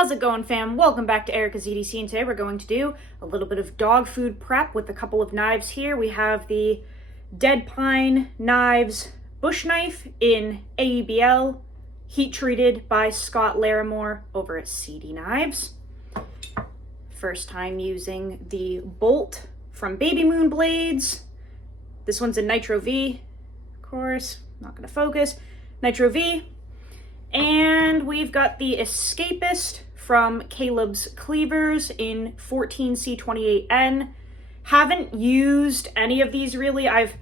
How's it going, fam? Welcome back to Erica's EDC, and today we're going to do a little bit of dog food prep with a couple of knives here. We have the Deadpine Knives bush knife in AEB-L, heat treated by Scott Larimore over at CD Knives. First time using the bolt from Babymoon Blades. This one's a Nitro V, of course, not going to focus. Nitro V. And we've got the Escapist from Caleb's Cleavers in 14C28N. Haven't used any of these really. I've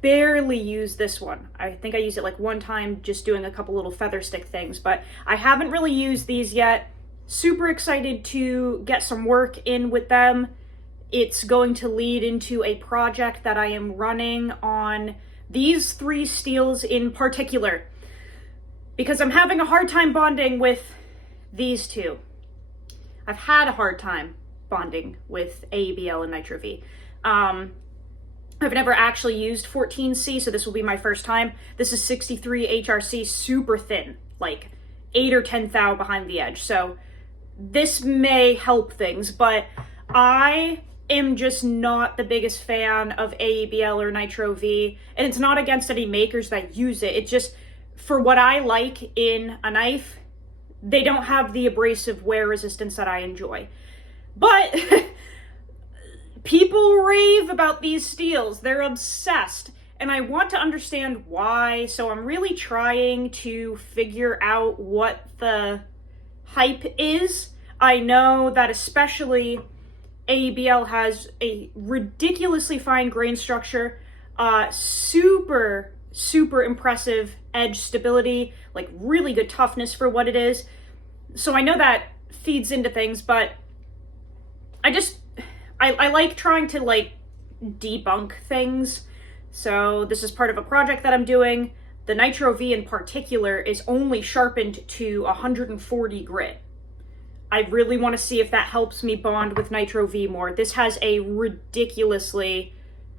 barely used this one. I think I used it like one time just doing a couple little feather stick things, but I haven't really used these yet. Super excited to get some work in with them. It's going to lead into a project that I am running on these three steels in particular, because I'm having a hard time bonding with these two. I've had a hard time bonding with AEBL and Nitro V. I've never actually used 14C, so this will be my first time. This is 63 HRC, super thin, like 8 or 10 thou behind the edge. So this may help things, but I am just not the biggest fan of AEBL or Nitro V, and it's not against any makers that use it. It just, for what I like in a knife, they don't have the abrasive wear resistance that I enjoy. But people rave about these steels. They're obsessed. And I want to understand why. So I'm really trying to figure out what the hype is. I know that especially AEBL has a ridiculously fine grain structure, super impressive edge stability, like really good toughness for what it is. So I know that feeds into things, but I like trying to like debunk things. So this is part of a project that I'm doing. The Nitro V in particular is only sharpened to 140 grit. I really want to see if that helps me bond with Nitro V more. This has a ridiculously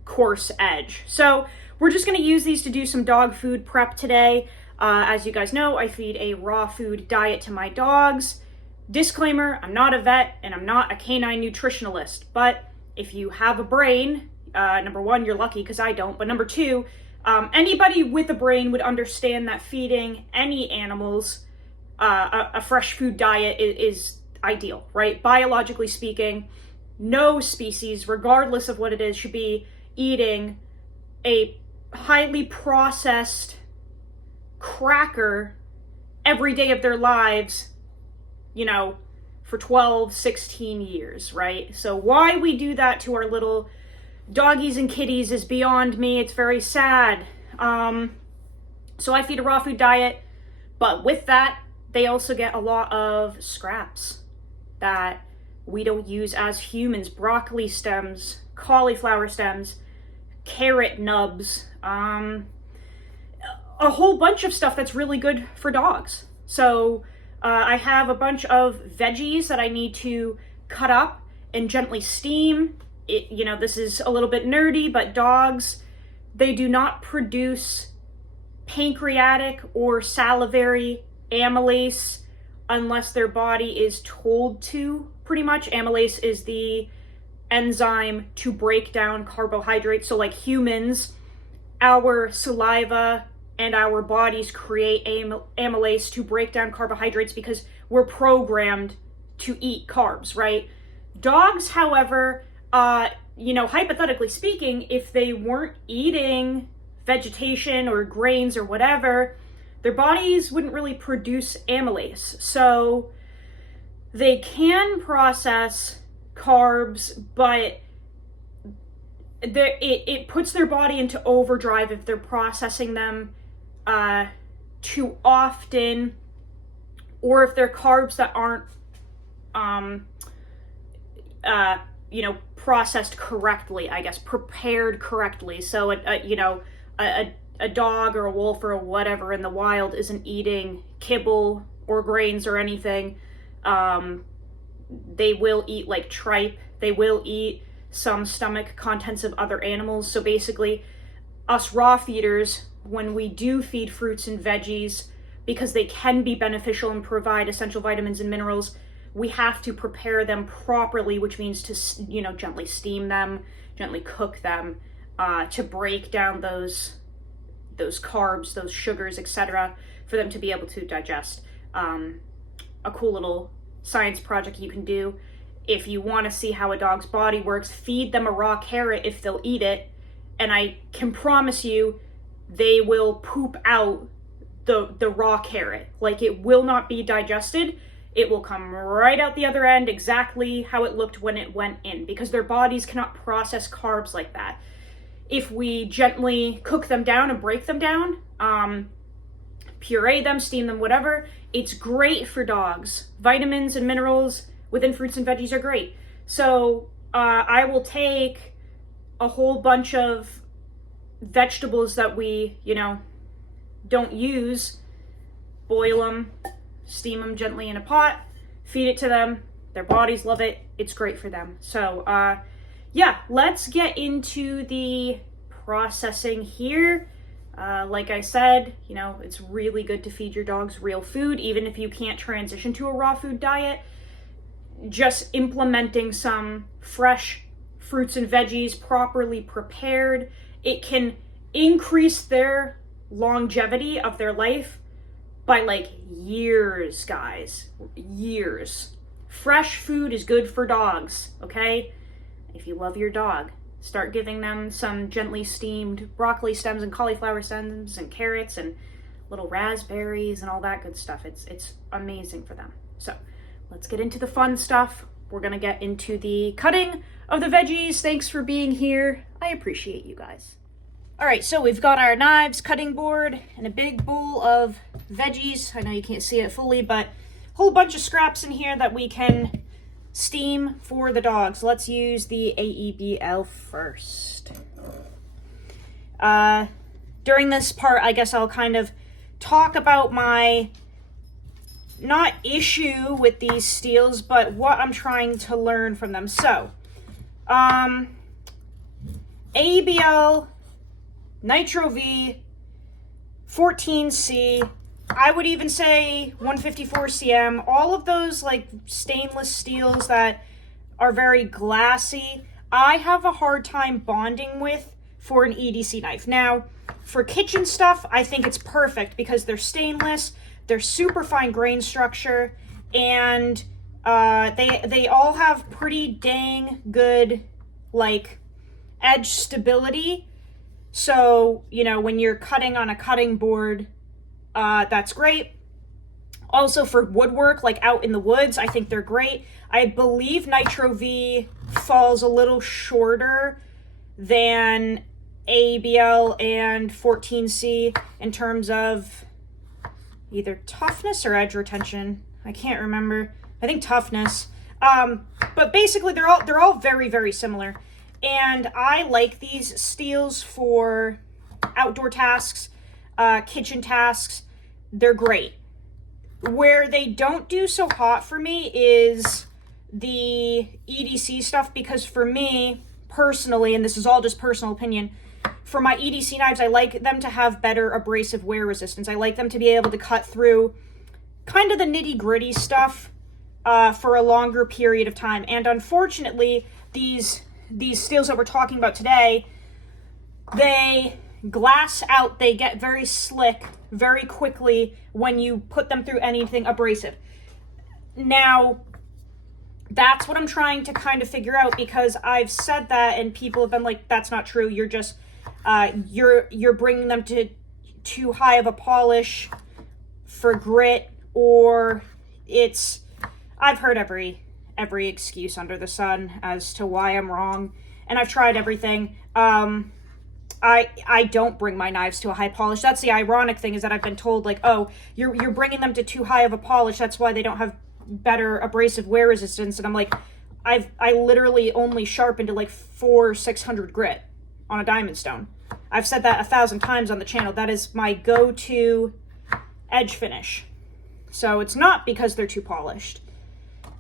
coarse edge. So we're just going to use these to do some dog food prep today. As you guys know, I feed a raw food diet to my dogs. Disclaimer, I'm not a vet and I'm not a canine nutritionalist, but if you have a brain, number one, you're lucky because I don't, but number two, anybody with a brain would understand that feeding any animals a fresh food diet is ideal, right? Biologically speaking, no species, regardless of what it is, should be eating a highly processed cracker every day of their lives, you know, for 12, 16 years, right? So why we do that to our little doggies and kitties is beyond me. It's very sad. So I feed a raw food diet, but with that, they also get a lot of scraps that we don't use as humans. Broccoli stems, cauliflower stems, carrot nubs, a whole bunch of stuff that's really good for dogs. So I have a bunch of veggies that I need to cut up and gently steam. You know, this is a little bit nerdy, but dogs, they do not produce pancreatic or salivary amylase unless their body is told to, pretty much. Amylase is the enzyme to break down carbohydrates. So like humans, our saliva and our bodies create amylase to break down carbohydrates because we're programmed to eat carbs, right? Dogs, however, you know, hypothetically speaking, if they weren't eating vegetation or grains or whatever, their bodies wouldn't really produce amylase. So they can process carbs, but it puts their body into overdrive if they're processing them too often, or if they're carbs that aren't you know, processed correctly, I guess, prepared correctly. So you know, a dog or a wolf or whatever in the wild isn't eating kibble or grains or anything. They will eat like tripe. They will eat some stomach contents of other animals. So basically, us raw feeders, when we do feed fruits and veggies, because they can be beneficial and provide essential vitamins and minerals, we have to prepare them properly, which means to, you know, gently steam them, gently cook them, to break down those carbs, those sugars, etc., for them to be able to digest. A cool little science project you can do, if you want to see how a dog's body works, feed them a raw carrot if they'll eat it, and I can promise you they will poop out the raw carrot. Like, it will not be digested. It will come right out the other end exactly how it looked when it went in, because their bodies cannot process carbs like that. If we gently cook them down and break them down, puree them, steam them, whatever, it's great for dogs. Vitamins and minerals within fruits and veggies are great. So I will take a whole bunch of vegetables that we, you know, don't use, boil them, steam them gently in a pot, feed it to them. Their bodies love it. It's great for them. So yeah, let's get into the processing here. Like I said, you know, it's really good to feed your dogs real food, even if you can't transition to a raw food diet. Just implementing some fresh fruits and veggies properly prepared, it can increase their longevity of their life by like years, guys. Years. Fresh food is good for dogs, okay? If you love your dog, start giving them some gently steamed broccoli stems and cauliflower stems and carrots and little raspberries and all that good stuff. It's amazing for them. So let's get into the fun stuff. We're gonna get into the cutting of the veggies. Thanks for being here. I appreciate you guys. All right, so we've got our knives, cutting board, and a big bowl of veggies. I know you can't see it fully, but a whole bunch of scraps in here that we can steam for the dogs. Let's use the AEB-L first. During this part, I guess I'll kind of talk about my, not issue with these steels, but what I'm trying to learn from them. So, AEB-L, Nitro V, 14C, I would even say 154 cm, all of those like stainless steels that are very glassy, I have a hard time bonding with for an EDC knife. Now, for kitchen stuff, I think it's perfect because they're stainless, they're super fine grain structure, and they all have pretty dang good like edge stability. So, you know, when you're cutting on a cutting board, that's great. Also for woodwork, like out in the woods, I think they're great. I believe Nitro V falls a little shorter than AEB-L and 14C in terms of either toughness or edge retention. I can't remember. I think toughness. But basically they're all very, very similar. And I like these steels for outdoor tasks, kitchen tasks. They're great. Where they don't do so hot for me is the EDC stuff, because for me personally, and this is all just personal opinion, for my EDC knives, I like them to have better abrasive wear resistance. I like them to be able to cut through kind of the nitty-gritty stuff for a longer period of time. And unfortunately, these steels that we're talking about today, they glass out, they get very slick very quickly when you put them through anything abrasive. Now, that's what I'm trying to kind of figure out, because I've said that and people have been like, that's not true, you're just you're bringing them to too high of a polish for grit, or it's, I've heard every excuse under the sun as to why I'm wrong, and I've tried everything. I don't bring my knives to a high polish. That's the ironic thing, is that I've been told, like, oh, you're bringing them to too high of a polish, that's why they don't have better abrasive wear resistance. And I'm like, I literally only sharpened to like 400-600 grit on a diamond stone. I've said that 1,000 times on the channel. That is my go-to edge finish. So it's not because they're too polished.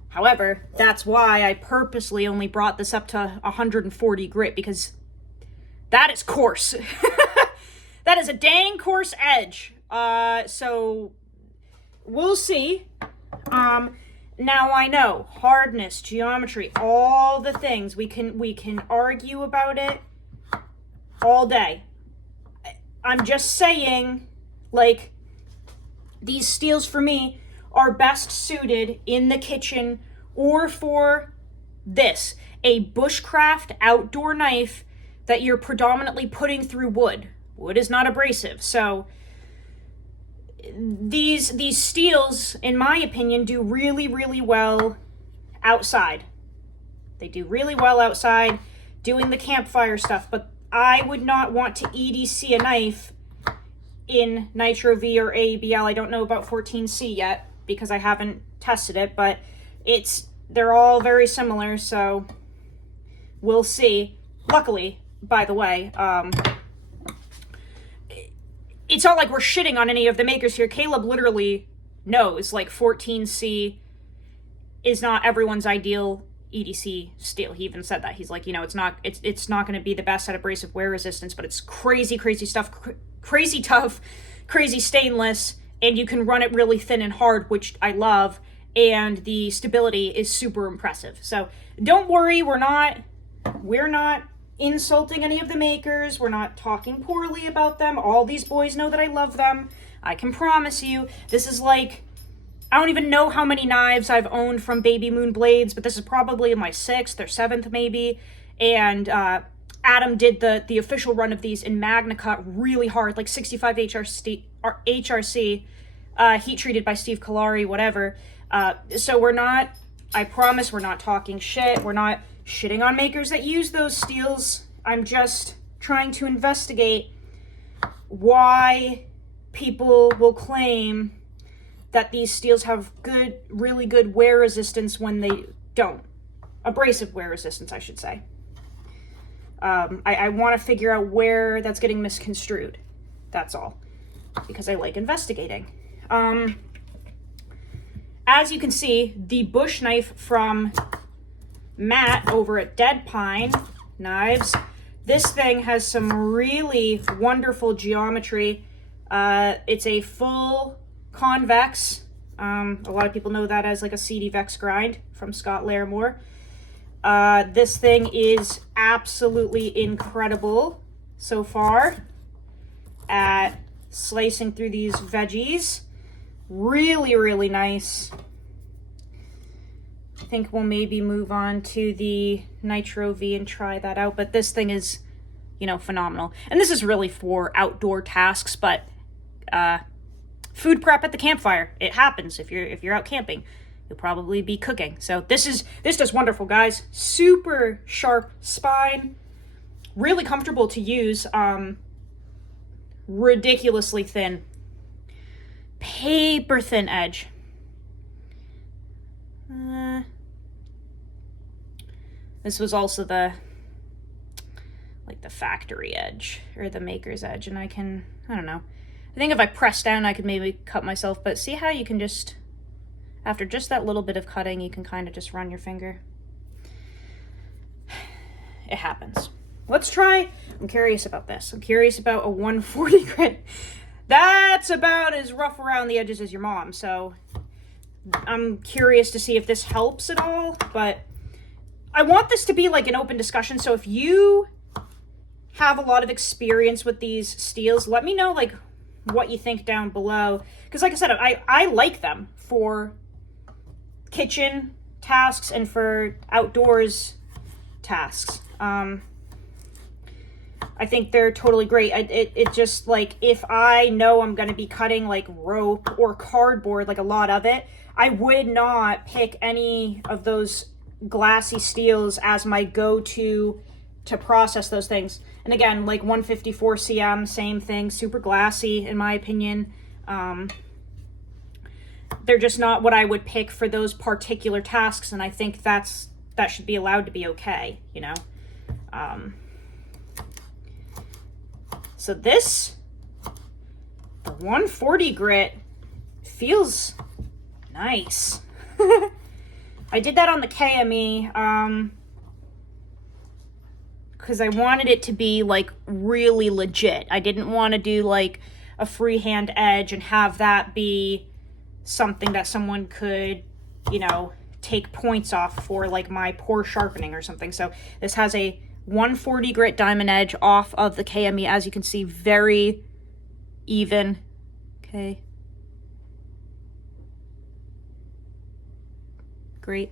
However, that's why I purposely only brought this up to 140 grit, because that is coarse. That is a dang coarse edge. So we'll see. Now I know hardness, geometry, all the things we can argue about it all day. I'm just saying, like, these steels for me are best suited in the kitchen or for this, a bushcraft outdoor knife that you're predominantly putting through wood. Wood is not abrasive, so these steels, in my opinion, do really, really well outside. They do really well outside doing the campfire stuff, but I would not want to EDC a knife in Nitro V or AEBL. I don't know about 14C yet because I haven't tested it, but they're all very similar, so we'll see. Luckily, by the way, it's not like we're shitting on any of the makers here. Caleb literally knows, like, 14C is not everyone's ideal EDC steel. He even said that. He's like, you know, it's not going to be the best at abrasive wear resistance, but it's crazy, crazy stuff, crazy tough, crazy stainless, and you can run it really thin and hard, which I love, and the stability is super impressive. So don't worry, we're not insulting any of the makers. We're not talking poorly about them. All these boys know that I love them. I can promise you, this is like, I don't even know how many knives I've owned from Babymoon Blades, but this is probably my 6th or 7th maybe. And Adam did the official run of these in Magna Cut really hard, like 65 HRC, heat treated by Steve Kalari, whatever. So we're not, I promise we're not talking shit. We're not shitting on makers that use those steels. I'm just trying to investigate why people will claim that these steels have good, really good wear resistance when they don't. Abrasive wear resistance, I should say. I want to figure out where that's getting misconstrued. That's all. Because I like investigating. As you can see, the bush knife from Matt over at Deadpine Knives, this thing has some really wonderful geometry. It's a full Convex. A lot of people know that as like a CD Vex grind from Scott Larimore. This thing is absolutely incredible so far at slicing through these veggies. Really, really nice. I think we'll maybe move on to the Nitro V and try that out, but this thing is, you know, phenomenal. And this is really for outdoor tasks, but food prep at the campfire. It happens if you're out camping. You'll probably be cooking. So this does wonderful, guys. Super sharp spine, really comfortable to use, ridiculously thin. Paper thin edge. This was also the factory edge or the maker's edge, and I don't know. I think if I press down, I could maybe cut myself, but see how you can just, after just that little bit of cutting, you can kind of just run your finger. It happens. Let's try, I'm curious about this. I'm curious about a 140 grit. That's about as rough around the edges as your mom, so I'm curious to see if this helps at all, but I want this to be like an open discussion, so if you have a lot of experience with these steels, let me know like what you think down below, because like I said, I like them for kitchen tasks and for outdoors tasks. I think they're totally great. It just, like, if I know I'm going to be cutting, like, rope or cardboard, like a lot of it, I would not pick any of those glassy steels as my go-to to process those things. And again, like 154 CM, same thing, super glassy, in my opinion. They're just not what I would pick for those particular tasks, and I think that should be allowed to be okay, you know? So this, the 140 grit, feels nice. I did that on the KME, because I wanted it to be, like, really legit. I didn't want to do, like, a freehand edge and have that be something that someone could, you know, take points off for, like my poor sharpening or something. So this has a 140 grit diamond edge off of the KME. As you can see, very even. Okay. Great.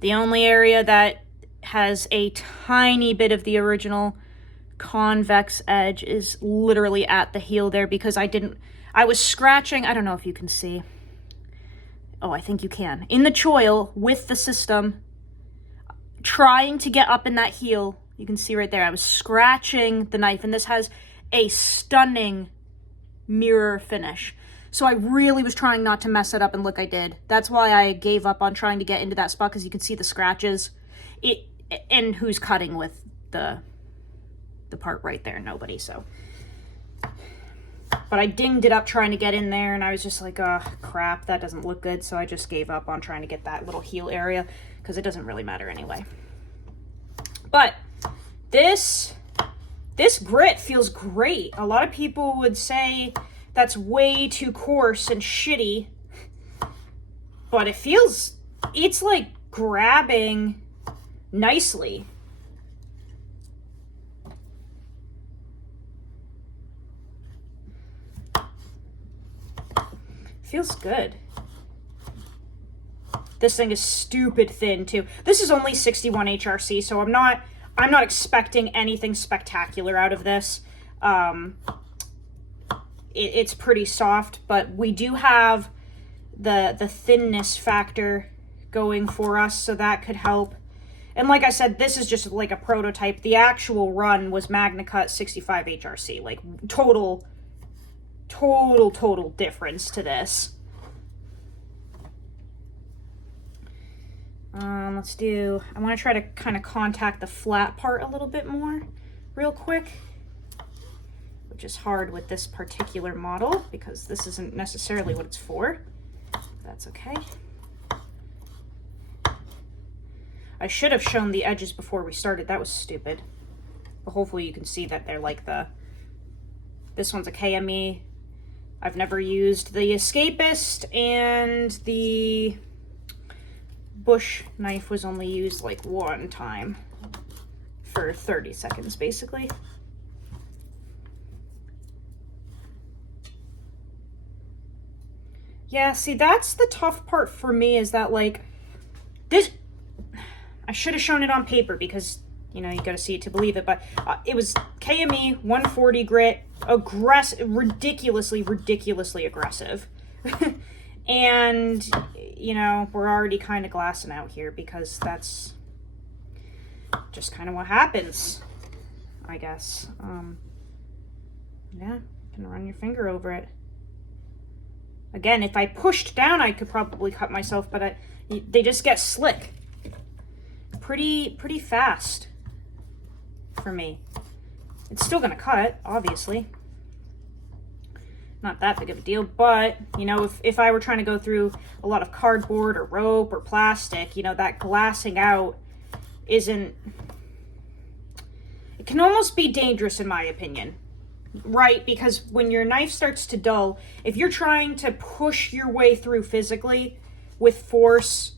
The only area that has a tiny bit of the original convex edge is literally at the heel there, because I was scratching, I don't know if you can see. Oh, I think you can. In the choil with the system, trying to get up in that heel. You can see right there, I was scratching the knife, and this has a stunning mirror finish. So I really was trying not to mess it up, and look, I did. That's why I gave up on trying to get into that spot, because you can see the scratches. And who's cutting with the part right there? Nobody, so. But I dinged it up trying to get in there, and I was just like, oh, crap, that doesn't look good. So I just gave up on trying to get that little heel area, because it doesn't really matter anyway. But this grit feels great. A lot of people would say that's way too coarse and shitty, but it's like grabbing nicely. Feels good. This thing is stupid thin too. This is only 61 HRC, so I'm not expecting anything spectacular out of this. It's pretty soft, but we do have the thinness factor going for us, so that could help. And like I said, this is just like a prototype. The actual run was Magna Cut 65 HRC, like total difference to this. I want to try to kind of contact the flat part a little bit more real quick, which is hard with this particular model because this isn't necessarily what it's for. That's okay. I should have shown the edges before we started. That was stupid. But hopefully you can see that they're like this one's a KME. I've never used the Escapist, and the bush knife was only used like one time for 30 seconds basically. Yeah, see, that's the tough part for me, is that like this, I should have shown it on paper because, you know, you got to see it to believe it, but it was KME 140 grit, ridiculously aggressive. And, you know, we're already kind of glassing out here because that's just kind of what happens, I guess. Yeah, you can run your finger over it. Again, if I pushed down, I could probably cut myself, but they just get slick pretty fast for me. It's still gonna cut, obviously. Not that big of a deal, but, you know, if I were trying to go through a lot of cardboard or rope or plastic, you know, that glassing out isn't... It can almost be dangerous, in my opinion. Right, because when your knife starts to dull, if you're trying to push your way through physically with force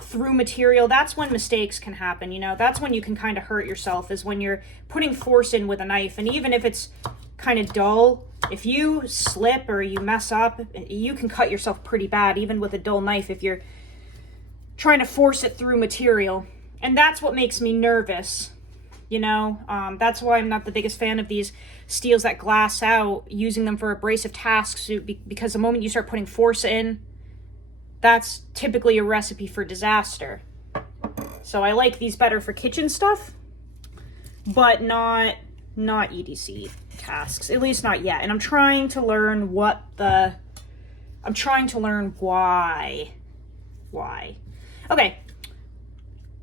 through material, that's when mistakes can happen, you know? That's when you can kind of hurt yourself, is when you're putting force in with a knife. And even if it's kind of dull, if you slip or you mess up, you can cut yourself pretty bad, even with a dull knife, if you're trying to force it through material. And that's what makes me nervous. You know, that's why I'm not the biggest fan of these steels that glass out, using them for abrasive tasks, because the moment you start putting force in, that's typically a recipe for disaster. So I like these better for kitchen stuff, but not EDC tasks, at least not yet. And I'm trying to learn why. Okay.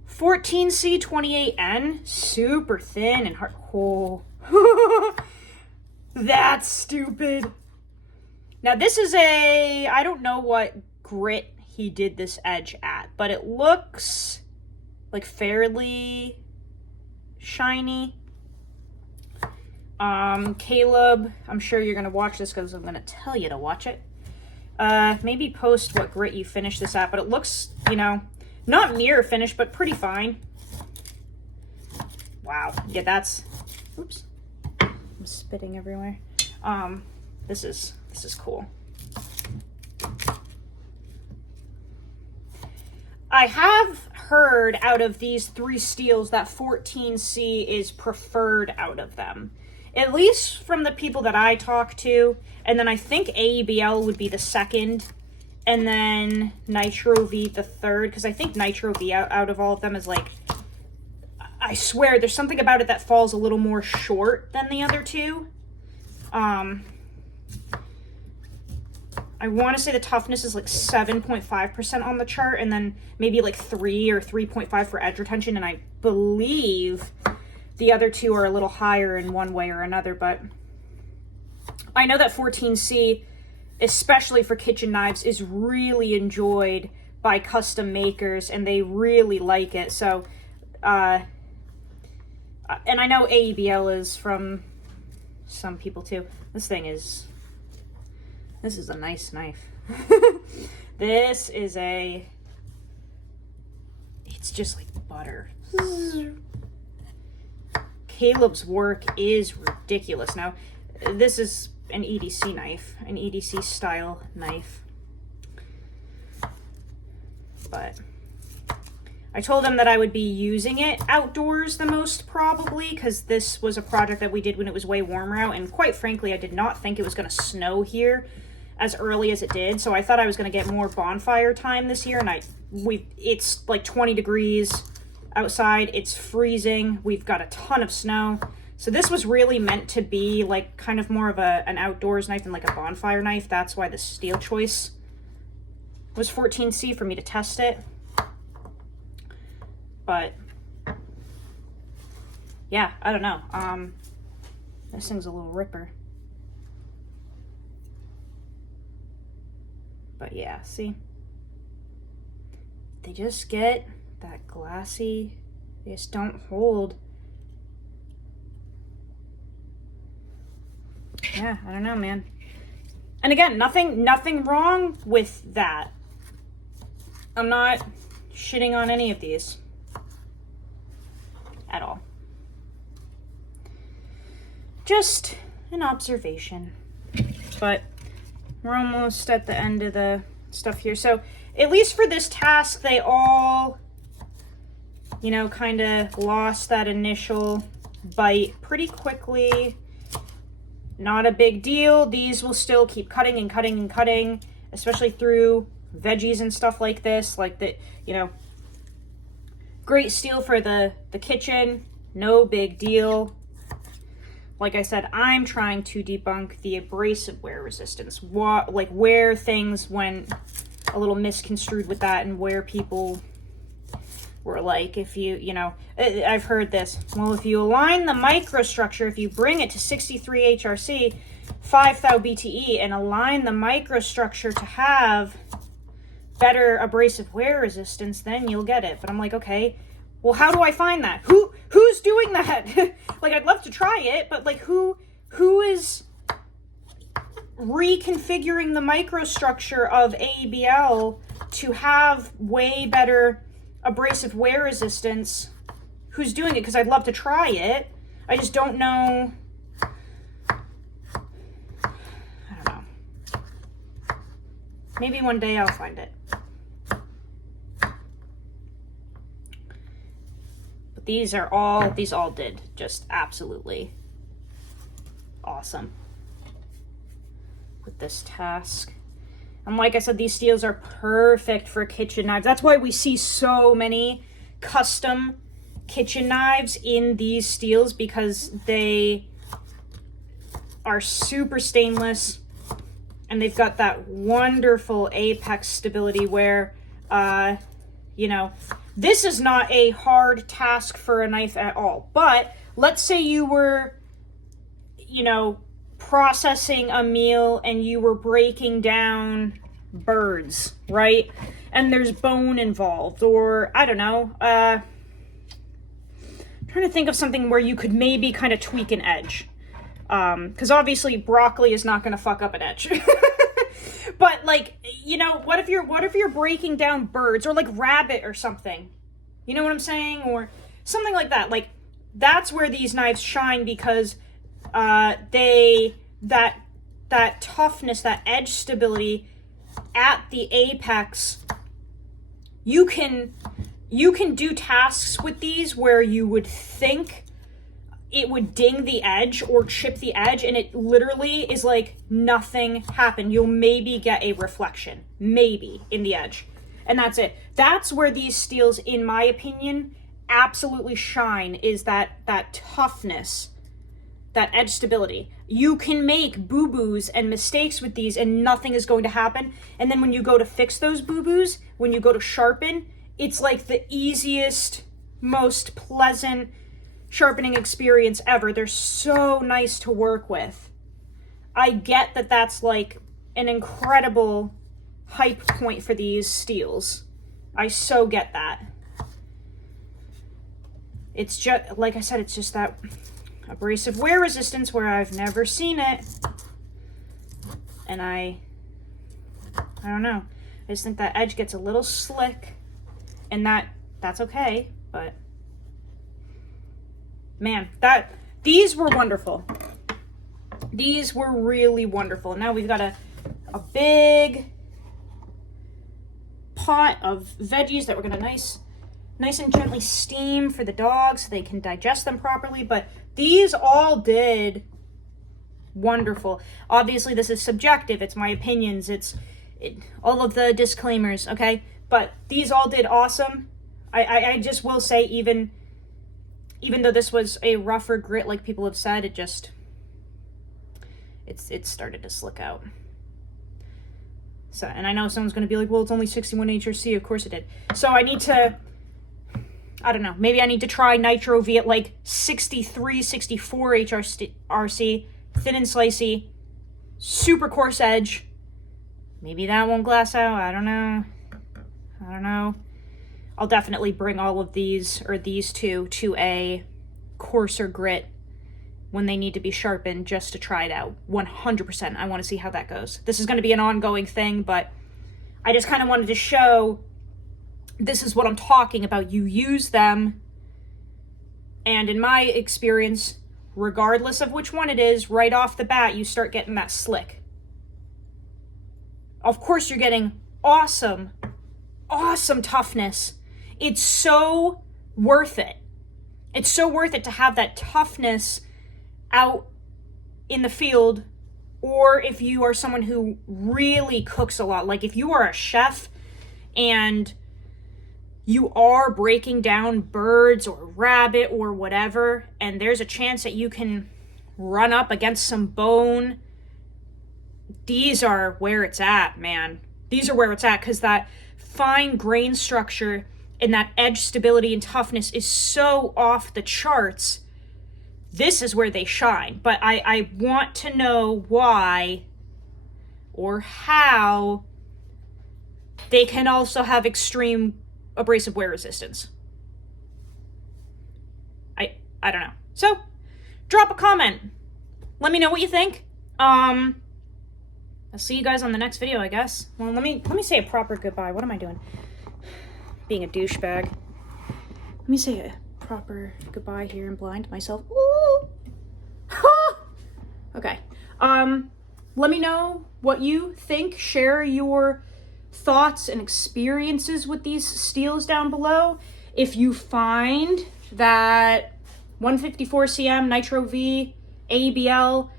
14C28N, super thin and hard. Oh. That's stupid. Now this is I don't know what grit he did this edge at, but it looks like fairly shiny. Caleb, I'm sure you're gonna watch this because I'm gonna tell you to watch it. Maybe post what grit you finish this at, but it looks, you know, not mirror finish, but pretty fine. Wow. Yeah, that's, oops. I'm spitting everywhere. This is cool. I have heard out of these 3 steels that 14C is preferred out of them. At least from the people that I talk to. And then I think AEBL would be the second. And then Nitro V the third. Because I think Nitro V out of all of them is like, I swear there's something about it that falls a little more short than the other 2. I want to say the toughness is like 7.5% on the chart, and then maybe like 3 or 3.5 for edge retention, and I believe the other 2 are a little higher in one way or another, but I know that 14C, especially for kitchen knives, is really enjoyed by custom makers, and they really like it. So, and I know AEBL is from some people too. This is a nice knife. This is it's just like butter. Caleb's work is ridiculous. Now, this is an EDC knife, an EDC style knife. But I told him that I would be using it outdoors the most probably, because this was a project that we did when it was way warmer out, and quite frankly, I did not think it was going to snow here as early as it did, so I thought I was going to get more bonfire time this year, and it's like 20 degrees outside, it's freezing, we've got a ton of snow, so this was really meant to be like kind of more of an outdoors knife than like a bonfire knife. That's why the steel choice was 14C for me to test it. But yeah, I don't know. This thing's a little ripper. But yeah, see? They just get that glassy, they just don't hold. Yeah, I don't know, man. And again, nothing wrong with that. I'm not shitting on any of these at all. Just an observation. But we're almost at the end of the stuff here. So at least for this task, they all, you know, kind of lost that initial bite pretty quickly. Not a big deal. These will still keep cutting and cutting and cutting, especially through veggies and stuff like this. Like the, you know, great steel for the kitchen. No big deal. Like I said, I'm trying to debunk the abrasive wear resistance. Like where things went a little misconstrued with that, and where people were like, if you know, I've heard this. Well, if you align the microstructure, if you bring it to 63 HRC, 5 thou BTE, and align the microstructure to have better abrasive wear resistance, then you'll get it. But I'm like, okay, well, how do I find that? Who's doing that? Like, I'd love to try it, but like, who is reconfiguring the microstructure of AEB-L to have way better abrasive wear resistance? Who's doing it? Because I'd love to try it. I just don't know. I don't know. Maybe one day I'll find it. These all did just absolutely awesome with this task. And like I said, these steels are perfect for kitchen knives. That's why we see so many custom kitchen knives in these steels, because they are super stainless and they've got that wonderful apex stability where, you know, this is not a hard task for a knife at all. But let's say you were, you know, processing a meal and you were breaking down birds, right? And there's bone involved, or I don't know, trying to think of something where you could maybe kind of tweak an edge. Because obviously broccoli is not going to fuck up an edge. But like, you know, what if you're breaking down birds or like rabbit or something? You know what I'm saying? Or something like that. Like, that's where these knives shine, because that toughness, that edge stability at the apex, you can do tasks with these where you would think it would ding the edge or chip the edge, and it literally is like nothing happened. You'll maybe get a reflection, maybe, in the edge. And that's it. That's where these steels, in my opinion, absolutely shine, is that toughness, that edge stability. You can make boo-boos and mistakes with these and nothing is going to happen. And then when you go to fix those boo-boos, when you go to sharpen, it's like the easiest, most pleasant sharpening experience ever. They're so nice to work with. I get that that's like an incredible hype point for these steels. I so get that. It's just, like I said, it's just that abrasive wear resistance where I've never seen it. And I don't know. I just think that edge gets a little slick, and that's okay, but man, these were wonderful. These were really wonderful. Now we've got a big pot of veggies that we're gonna nice and gently steam for the dogs so they can digest them properly. But these all did wonderful. Obviously, this is subjective. It's my opinions. All of the disclaimers, okay? But these all did awesome. I just will say, even though this was a rougher grit, like people have said, it started to slick out. So, and I know someone's going to be like, well, it's only 61 HRC. Of course it did. So I need to, I don't know, maybe I need to try Nitro V at like 63, 64 HRC, thin and slicey, super coarse edge. Maybe that won't glass out. I don't know. I'll definitely bring all of these, or these two, to a coarser grit when they need to be sharpened, just to try it out. 100%. I want to see how that goes. This is going to be an ongoing thing, but I just kind of wanted to show this is what I'm talking about. You use them, and in my experience, regardless of which one it is, right off the bat, you start getting that slick. Of course, you're getting awesome toughness. It's so worth it. It's so worth it to have that toughness out in the field, or if you are someone who really cooks a lot, like if you are a chef and you are breaking down birds or rabbit or whatever, and there's a chance that you can run up against some bone, these are where it's at, man. These are where it's at, because that fine grain structure and that edge stability and toughness is so off the charts. This is where they shine. But I want to know why or how they can also have extreme abrasive wear resistance. I don't know. So, drop a comment. Let me know what you think. I'll see you guys on the next video, I guess. Well, let me say a proper goodbye. What am I doing? Being a douchebag. Let me say a proper goodbye here and blind myself. Ooh. Okay. Let me know what you think. Share your thoughts and experiences with these steels down below. If you find that 154 cm Nitro V, AEB-L,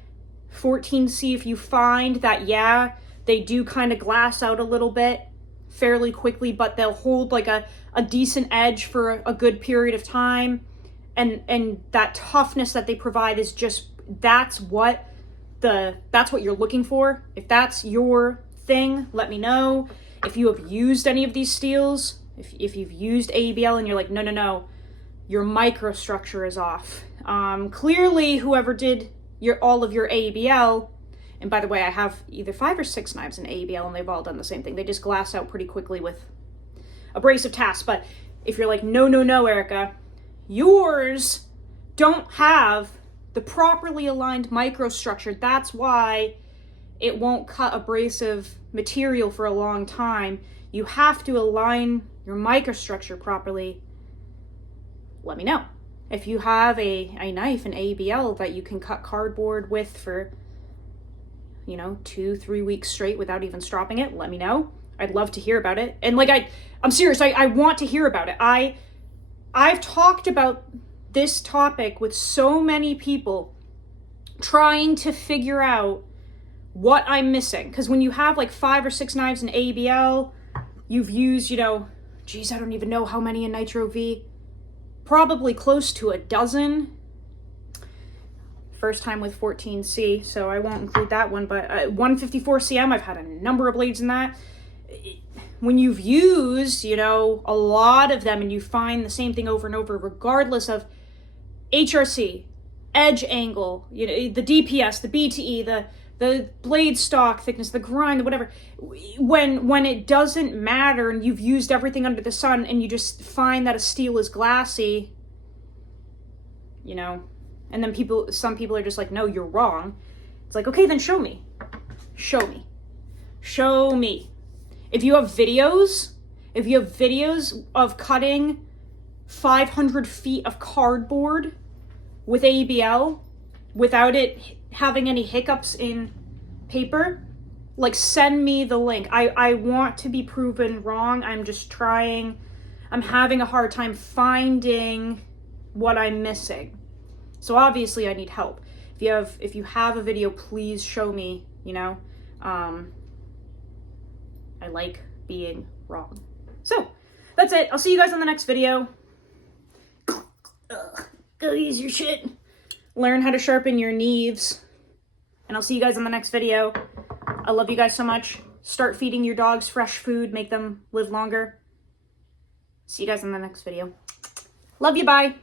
14C, if you find that, yeah, they do kind of glass out a little bit fairly quickly, but they'll hold like a decent edge for a good period of time, and that toughness that they provide is just, that's what you're looking for. If that's your thing, let me know. If you have used any of these steels, if you've used AEB-L and you're like, no, your microstructure is off. Clearly, whoever did all of your AEB-L, and by the way, I have either 5 or 6 knives in AEB-L, and they've all done the same thing. They just glass out pretty quickly with abrasive tasks. But if you're like, no, Erica, yours don't have the properly aligned microstructure. That's why it won't cut abrasive material for a long time. You have to align your microstructure properly. Let me know. If you have a knife, an AEB-L, that you can cut cardboard with for, 2-3 weeks straight without even stropping it, let me know. I'd love to hear about it. And I'm serious, I want to hear about it. I've talked about this topic with so many people, trying to figure out what I'm missing. Because when you have 5 or 6 knives in AEB-L, you've used, I don't even know how many in Nitro V. Probably close to a dozen. First time with 14C, so I won't include that one, but 154cm, I've had a number of blades in that. When you've used, a lot of them and you find the same thing over and over, regardless of HRC, edge angle, the DPS, the BTE, the blade stock thickness, the grind, the whatever, when it doesn't matter and you've used everything under the sun and you just find that a steel is glassy, and then some people are just like, no, you're wrong. It's like, okay, then show me. Show me. Show me. If you have videos of cutting 500 feet of cardboard with AEB-L without it having any hiccups in paper, send me the link. I want to be proven wrong. I'm having a hard time finding what I'm missing. So obviously I need help. If you have a video, please show me, I like being wrong. So that's it. I'll see you guys on the next video. Go use your shit. Learn how to sharpen your knives. And I'll see you guys on the next video. I love you guys so much. Start feeding your dogs fresh food. Make them live longer. See you guys in the next video. Love you. Bye.